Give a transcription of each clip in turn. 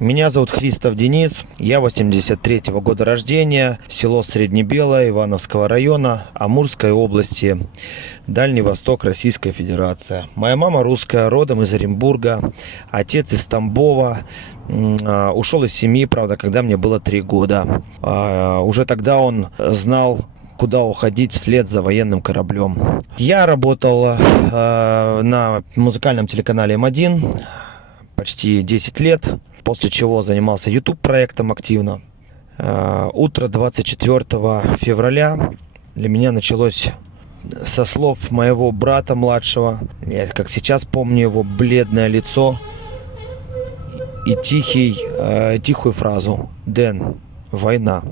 Меня зовут Христов Денис, я 83 -го года рождения, село Среднебелое Ивановского района, Амурской области, Дальний Восток, Российская Федерация. Моя мама русская, родом из Оренбурга, отец из Тамбова, а, ушел из семьи, правда, когда мне было 3 года. А, Уже тогда он знал, куда уходить вслед за военным кораблем. Я работал э, на музыкальном телеканале М1 почти 10 лет, после чего занимался YouTube проектом активно. Э, Утро 24 февраля для меня началось со слов моего брата младшего. Я как сейчас помню его бледное лицо и тихий, э, тихую фразу «Дэн, война».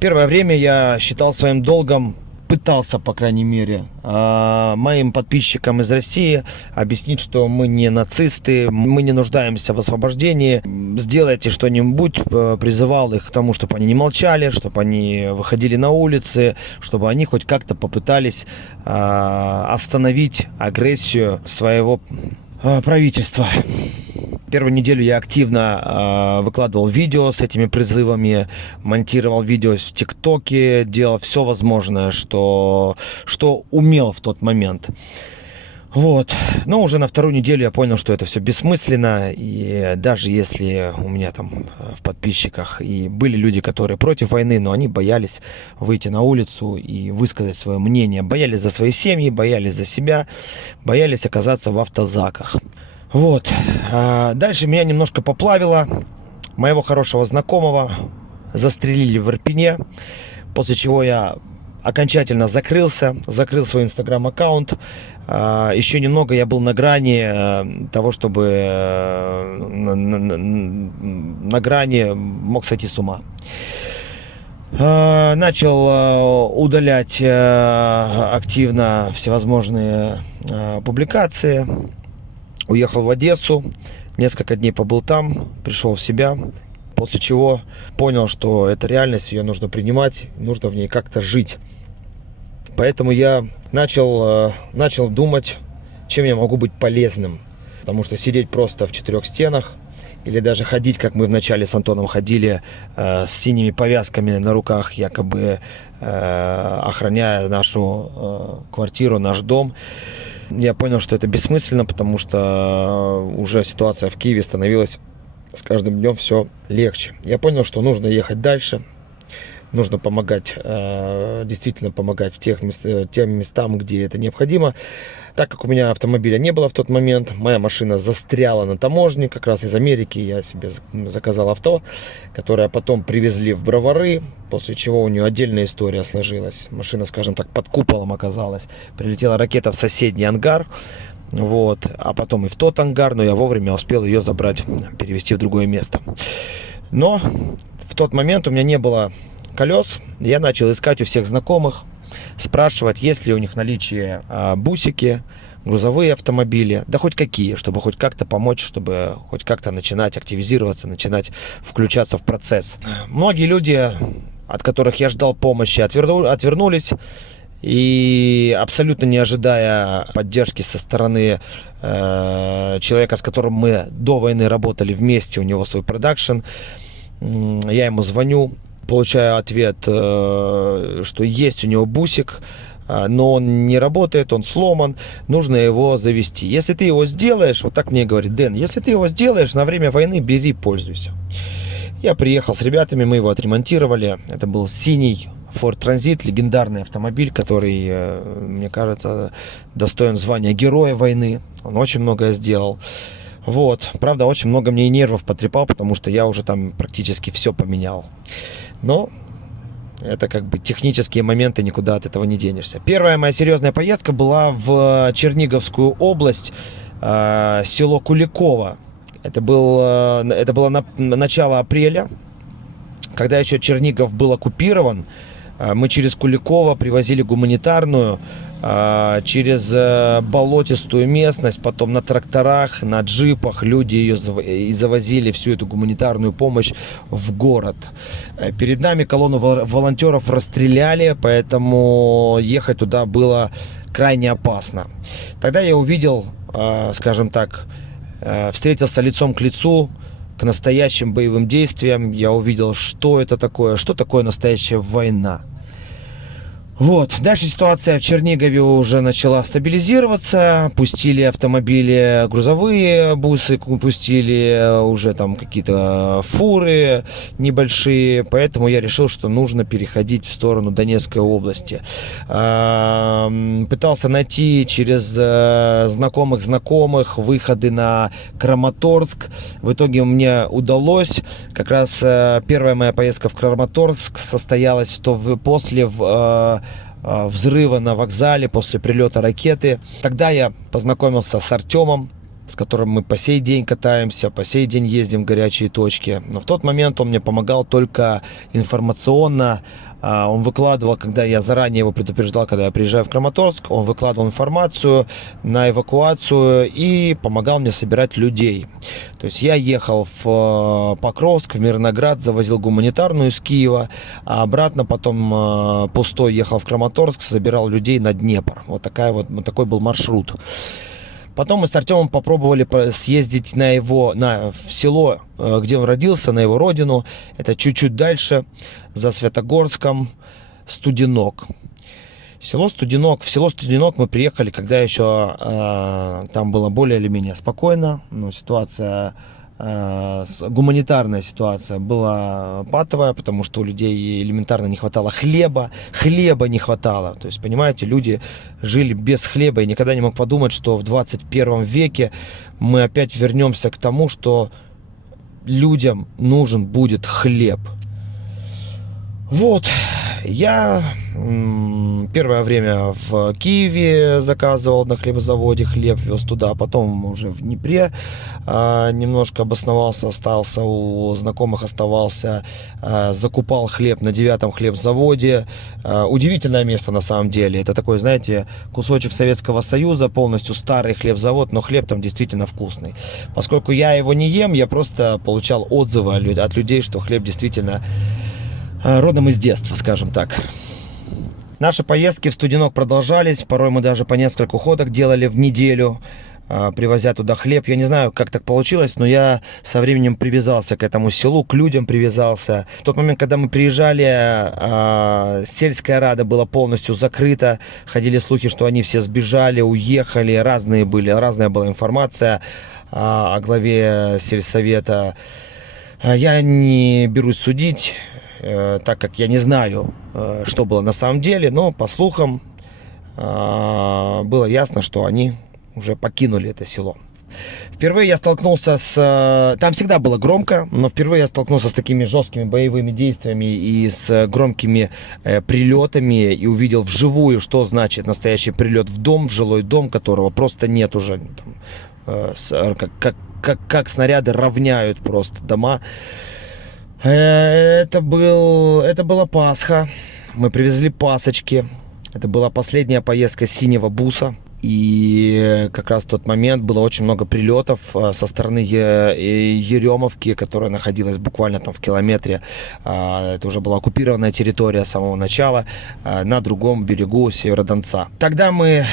Первое время я считал своим долгом пытался, по крайней мере, а, моим подписчикам из России объяснить, что мы не нацисты, мы не нуждаемся в освобождении. Сделайте что-нибудь, э, призывал их к тому, чтобы они не молчали, чтобы они выходили на улицы, чтобы они хоть как-то попытались а, остановить агрессию своего правительства. Первую неделю я активно э, выкладывал видео с этими призывами, монтировал видео в ТикТоке, делал все возможное, что, что умел в тот момент. Вот. Но уже на вторую неделю я понял, что это все бессмысленно. И даже если у меня там э, в подписчиках и были люди, которые против войны, но они боялись выйти на улицу и высказать свое мнение. Боялись за свои семьи, боялись за себя, боялись оказаться в автозаках. Вот. А Дальше меня немножко поплавило. Моего хорошего знакомого застрелили в Ирпене, после чего я окончательно закрылся, закрыл свой инстаграм-аккаунт. А, Еще немного я был на грани э, того, чтобы э, на, грани мог сойти с ума. Э, Начал э, удалять активно всевозможные публикации. Уехал в Одессу, несколько дней побыл там, пришел в себя, после чего понял, что это реальность, ее нужно принимать, нужно в ней как-то жить. Поэтому я начал, э, начал думать, чем я могу быть полезным. Потому что сидеть просто в четырех стенах или даже ходить, как мы вначале с Антоном ходили, э, с синими повязками на руках, якобы э, охраняя нашу квартиру, наш дом, я понял, что это бессмысленно, потому что уже ситуация в Киеве становилась с каждым днем все легче. Я понял, что нужно ехать дальше, нужно помогать, э, действительно помогать в тех э, тем местам, где это необходимо. Так как у меня автомобиля не было в тот момент, моя машина застряла на таможне, как раз из Америки я себе за- заказал авто, которое потом привезли в Бровары, после чего у нее отдельная история сложилась. Машина, скажем так, под куполом оказалась. Прилетела ракета в соседний ангар, вот, а потом и в тот ангар, но я вовремя успел ее забрать, перевести в другое место. Но в тот момент у меня не было колес, я начал искать у всех знакомых, спрашивать, есть ли у них в наличии а, бусики, грузовые автомобили, да хоть какие, чтобы хоть как-то помочь, чтобы хоть как-то начинать активизироваться, начинать включаться в процесс. Многие люди, от которых я ждал помощи, отверну- отвернулись, и абсолютно не ожидая поддержки со стороны э, человека, с которым мы до войны работали вместе, у него свой продакшн, я ему звоню, получаю ответ, э, что есть у него бусик, а, но он не работает, он сломан, нужно его завести. Если ты его сделаешь, вот так мне говорит Дэн, если ты его сделаешь на время войны, бери, пользуйся. Я приехал с ребятами, мы его отремонтировали. Это был синий Ford Transit, легендарный автомобиль, который, э, мне кажется, достоин звания героя войны. Он очень многое сделал. Вот, правда, очень много мне и нервов потрепал, потому что я уже там практически все поменял. Но это как бы технические моменты, никуда от этого не денешься. Первая моя серьезная поездка была в Черниговскую область, э, село Куликово. Это, был, э, это было на, начало апреля, когда еще Чернигов был оккупирован. Э, Мы через Куликово привозили гуманитарную, э, через э, болотистую местность, потом на тракторах, на джипах люди ее и завозили всю эту гуманитарную помощь в город. Перед нами колонну вол- волонтеров расстреляли, поэтому ехать туда было крайне опасно. Тогда я увидел, скажем так, встретился лицом к лицу к настоящим боевым действиям. Я увидел, что это такое, что такое настоящая война. Вот, дальше ситуация в Чернигове уже начала стабилизироваться, пустили автомобили грузовые, бусы пустили уже там какие-то фуры небольшие, поэтому я решил, что нужно переходить в сторону Донецкой области. Пытался найти через э, знакомых знакомых выходы на Краматорск, в итоге мне удалось, как раз э, первая моя поездка в Краматорск состоялась в то, после в, э, взрыва на вокзале после прилета ракеты. Тогда я познакомился с Артемом, с которым мы по сей день катаемся, по сей день ездим в горячие точки. Но в тот момент он мне помогал только информационно. А, Он выкладывал, когда я заранее его предупреждал, когда я приезжаю в Краматорск, он выкладывал информацию на эвакуацию и помогал мне собирать людей. То есть я ехал в э, Покровск, в Мирноград, завозил гуманитарную из Киева, а обратно потом э, пустой ехал в Краматорск, собирал людей на Днепр. Вот, такая вот, вот такой был маршрут. Потом мы с Артемом попробовали по- съездить на его, на, в село, э, где он родился, на его родину. Это чуть-чуть дальше, за Светогорском, Студенок. Село Студенок. В село Студенок мы приехали, когда еще э, там было более или менее спокойно. Ну, ситуация, гуманитарная ситуация была патовая, потому что у людей элементарно не хватало хлеба. Хлеба не хватало. То есть, понимаете, люди жили без хлеба. И никогда не мог подумать, что в 21 веке мы опять вернемся к тому, что людям нужен будет хлеб. Вот, я первое время в Киеве заказывал на хлебозаводе хлеб, вез туда, потом уже в Днепре а, немножко обосновался, остался у знакомых, оставался, а, закупал хлеб на девятом хлебзаводе. А, удивительное место на самом деле, это такой, знаете, кусочек Советского Союза, полностью старый хлебзавод, но хлеб там действительно вкусный. Поскольку я его не ем, я просто получал отзывы от лю- от людей, что хлеб действительно родом из детства, скажем так. Наши поездки в Студенок продолжались, порой мы даже по несколько ходок делали в неделю, э, привозя туда хлеб. Я не знаю, как так получилось, но я со временем привязался к этому селу, к людям привязался. В тот момент, когда мы приезжали, э, сельская рада была полностью закрыта. Ходили слухи, что они все сбежали, уехали, разные были, разная была информация э, о главе сельсовета. Э, Я не берусь судить, э, так как я не знаю, э, что было на самом деле, но по слухам э, было ясно, что они уже покинули это село. Впервые я столкнулся с... э, Там всегда было громко, но впервые я столкнулся с такими жесткими боевыми действиями и с э, громкими э, прилетами и увидел вживую, что значит настоящий прилет в дом, в жилой дом, которого просто нет уже. Там, э, э, как, как, как, как снаряды равняют просто дома. Э, Это, был, это была Пасха. Мы привезли пасочки. Это была последняя поездка синего буса. И как раз в тот момент было очень много прилетов э, со стороны э, Еремовки, которая находилась буквально там в километре. А, Это уже была оккупированная территория с самого начала на другом берегу Северодонца. Тогда мы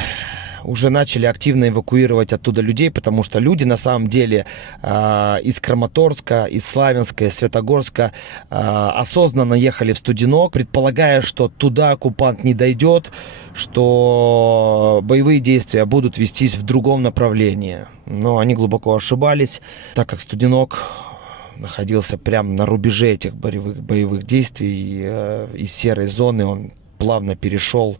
уже начали активно эвакуировать оттуда людей, потому что люди на самом деле э, из Краматорска, из Славянска, из Светогорска э, осознанно ехали в Студенок, предполагая, что туда оккупант не дойдет, что боевые действия будут вестись в другом направлении. Но они глубоко ошибались, так как Студенок находился прямо на рубеже этих боевых, боевых действий. э, из серой зоны он плавно перешел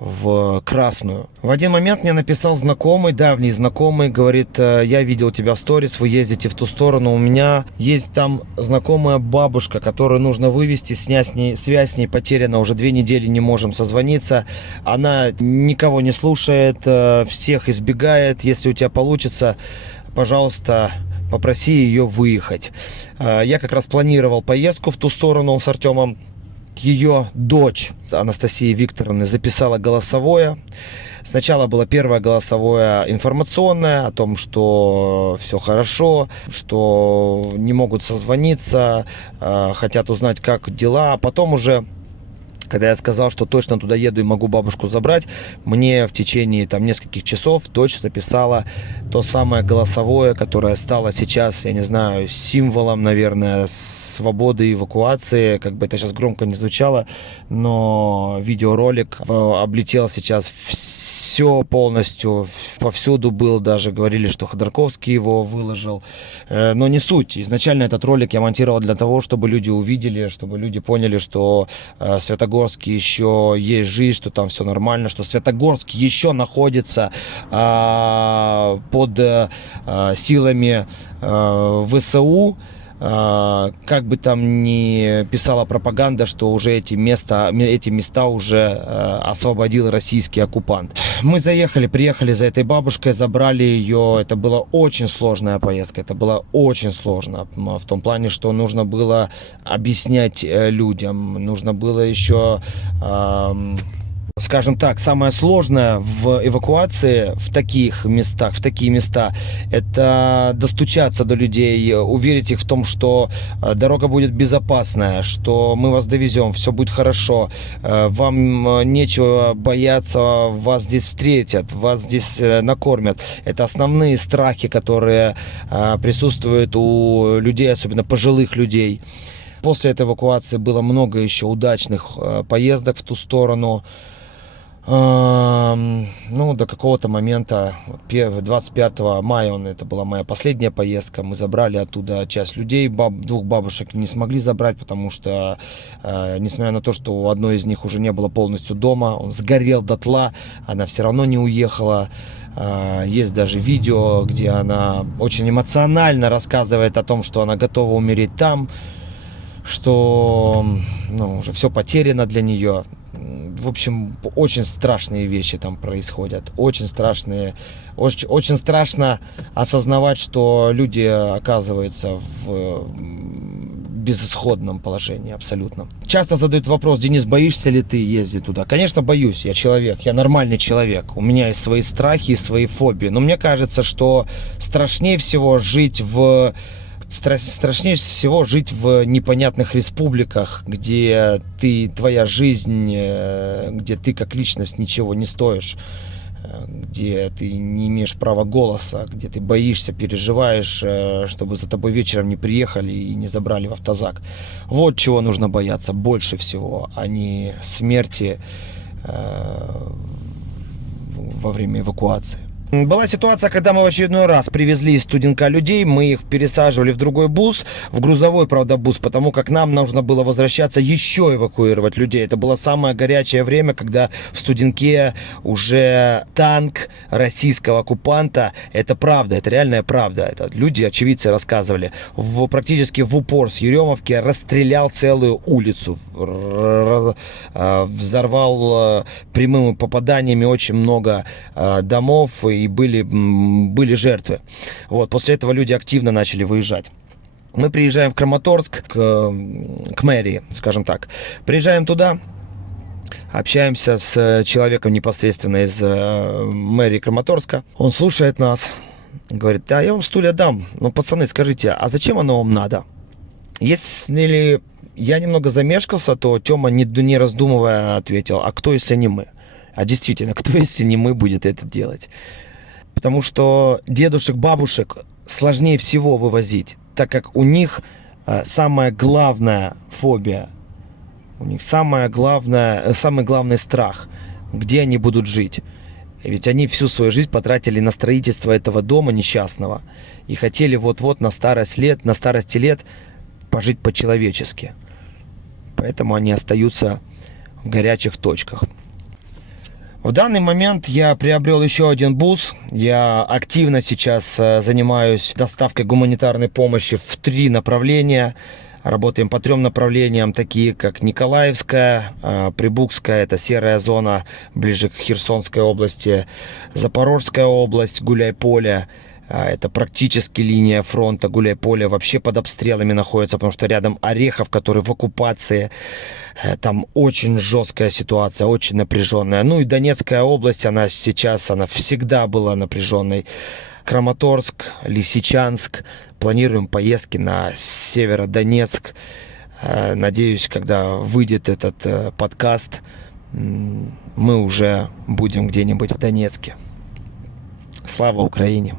в красную. В один момент мне написал знакомый, давний знакомый, говорит, «Э, я видел тебя в сторис, вы ездите в ту сторону, у меня есть там знакомая бабушка, которую нужно вывести, снять с ней, связь с ней потеряна, уже две недели не можем созвониться, она никого не слушает, э, всех избегает, если у тебя получится, пожалуйста, попроси ее выехать. Э, Я как раз планировал поездку в ту сторону с Артемом, ее дочь Анастасии Викторовны записала голосовое. Сначала было первое голосовое информационное о том, что все хорошо, что не могут созвониться, э, хотят узнать, как дела. А потом уже когда я сказал, что точно туда еду и могу бабушку забрать, мне в течение там нескольких часов дочь записала то самое голосовое, которое стало сейчас, я не знаю, символом, наверное, свободы эвакуации, как бы это сейчас громко не звучало, но видеоролик э, облетел сейчас все полностью, повсюду был, даже говорили, что Ходорковский его выложил, Э, но не суть. Изначально этот ролик я монтировал для того, чтобы люди увидели, чтобы люди поняли, что э, Святогорске еще есть жизнь, что там все нормально, что Святогорск еще находится под э, а, силами ВСУ. А, Как бы там ни писала пропаганда, что уже эти места, ме- эти места уже э, освободил российский оккупант. Мы заехали, приехали за этой бабушкой, забрали ее. Это была очень сложная поездка. Это было очень сложно. В том плане, что нужно было объяснять э, людям. Нужно было еще скажем так, самое сложное в эвакуации в таких местах, в такие места, это достучаться до людей, уверить их в том, что э, дорога будет безопасная, что мы вас довезем, все будет хорошо, э, вам э, нечего бояться, вас здесь встретят, вас здесь накормят. Это основные страхи, которые присутствуют у людей, особенно пожилых людей. После этой эвакуации было много еще удачных поездок в ту сторону. Ну, до какого-то момента, вот пе- 25 мая, он, это была моя последняя поездка, мы забрали оттуда часть людей, баб- двух бабушек не смогли забрать, потому что, э, несмотря на то, что у одной из них уже не было полностью дома, он сгорел дотла, она все равно не уехала. Э, Есть даже видео, где она очень эмоционально рассказывает о том, что она готова умереть там, что ну, уже все потеряно для нее. В общем, очень страшные вещи там происходят. Очень страшные. Очень, очень страшно осознавать, что люди оказываются в безысходном положении абсолютно. Часто задают вопрос, Денис, боишься ли ты ездить туда? Конечно, боюсь. Я человек, я нормальный человек. У меня есть свои страхи и свои фобии. Но мне кажется, что страшнее всего жить в страшнее всего жить в непонятных республиках, где ты, твоя жизнь, э, где ты как личность ничего не стоишь, э, где ты не имеешь права голоса, где ты боишься, переживаешь, э, чтобы за тобой вечером не приехали и не забрали в автозак. Вот чего нужно бояться больше всего, а не смерти во время эвакуации. Была ситуация, когда мы в очередной раз привезли из студенка людей, мы их пересаживали в другой бус, в грузовой, правда, бус, потому как нам нужно было возвращаться еще эвакуировать людей. Это было самое горячее время, когда в студенке уже танк российского оккупанта, это правда, это реальная правда, это люди, очевидцы рассказывали, в, практически в упор с Еремовки расстрелял целую улицу, э, взорвал э, прямыми попаданиями очень много э, домов и были, м, были жертвы. Вот, после этого люди активно начали выезжать. Мы приезжаем в Краматорск, к, к мэрии, скажем так. Приезжаем туда, общаемся с человеком непосредственно из э, мэрии Краматорска. Он слушает нас, говорит, да, я вам стулья дам, но, пацаны, скажите, а зачем оно вам надо? Если я немного замешкался, то Тёма, не, не раздумывая, ответил, а кто, если не мы? А действительно, кто, если не мы, будет это делать? Потому что дедушек, бабушек сложнее всего вывозить, так как у них э, самая главная фобия, у них самое главное, э, самый главный страх, где они будут жить. Ведь они всю свою жизнь потратили на строительство этого дома несчастного и хотели вот-вот на старость лет, на старости лет пожить по-человечески. Поэтому они остаются в горячих точках. В данный момент я приобрел еще один бус. Я активно сейчас э, занимаюсь доставкой гуманитарной помощи в три направления. Работаем по трем направлениям, такие как Николаевская, э, Прибукская, это серая зона ближе к Херсонской области, Запорожская область, Гуляйполе, это практически линия фронта, Гуляйполе вообще под обстрелами находится, потому что рядом Орехов, который в оккупации. Э, Там очень жесткая ситуация, очень напряженная. Ну и Донецкая область, она сейчас, она всегда была напряженной. Краматорск, Лисичанск. Планируем поездки на Северодонецк. Э, Надеюсь, когда выйдет этот э, подкаст, мы уже будем где-нибудь в Донецке. Слава Украине!